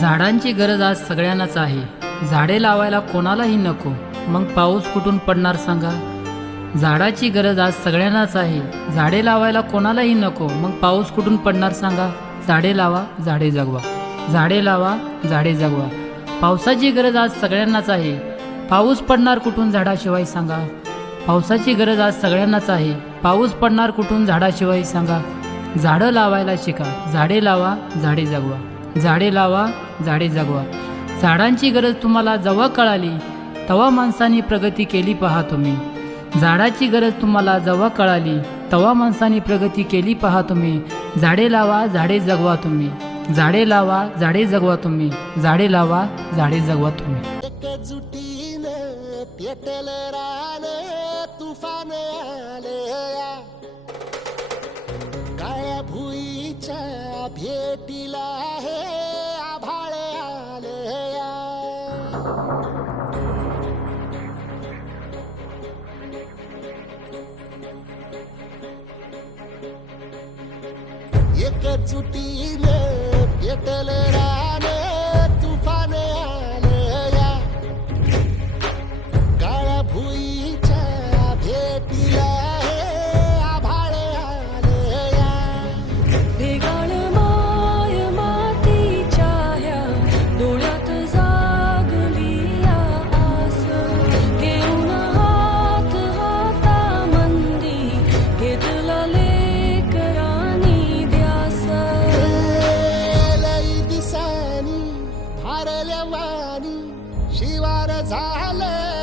झाडांची गरज आज सगळ्यांनाच आहे. झाडे लावायला कोणालाही नको. मग पाऊस कुठून पडणार सांगा? झाडाची गरज आज सगळ्यांनाच आहे. झाडे लावायला कोणालाही नको. मग पाऊस कुठून पडणार सांगा? झाडे लावा झाडे जगवा. झाडे लावा झाडे जगवा. पावसाची गरज आज सगळ्यांनाच आहे. पाऊस पडणार कुठून झाडाशिवाय सांगा? पावसाची गरज आज सगळ्यांनाच आहे. पाऊस पडणार कुठून झाडाशिवाय सांगा? झाडं लावायला शिका. झाडे लावा झाडे जगवा. झाडे लावा झाडे जगवा. झाडांची गरज तुम्हाला जेव्हा कळाली तेव्हा माणसाने प्रगती केली पहा तुम्ही. झाडाची गरज तुम्हाला जेव्हा कळाली तेव्हा माणसाने प्रगती केली पहा तुम्ही. झाडे लावा झाडे जगवा तुम्ही. झाडे लावा झाडे जगवा तुम्ही. झाडे लावा झाडे जगवा तुम्ही. पेटल रान तुफान काळ्या भुईच्या एकजुटीनं पेटल रान तुफान आलया काळ्या भुईच्या भेटी शिवार झाले.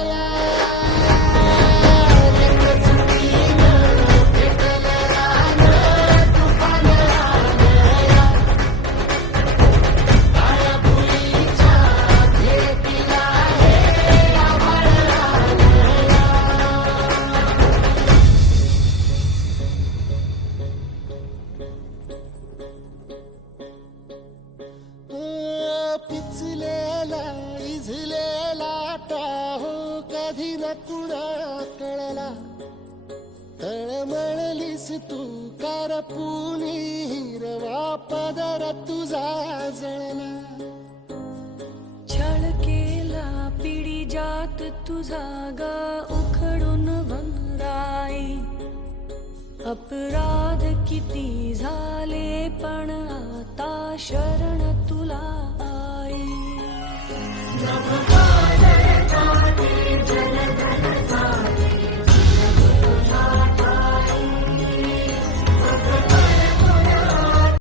कधी ना कुणा कळला तळमळलीस तू कारपुनी हिरवा पदर तुझा जळला. छळ केला पिढी जात तुझा गा उखडून वंगराई अपराध किती झाले पण आता शरण तुला आई.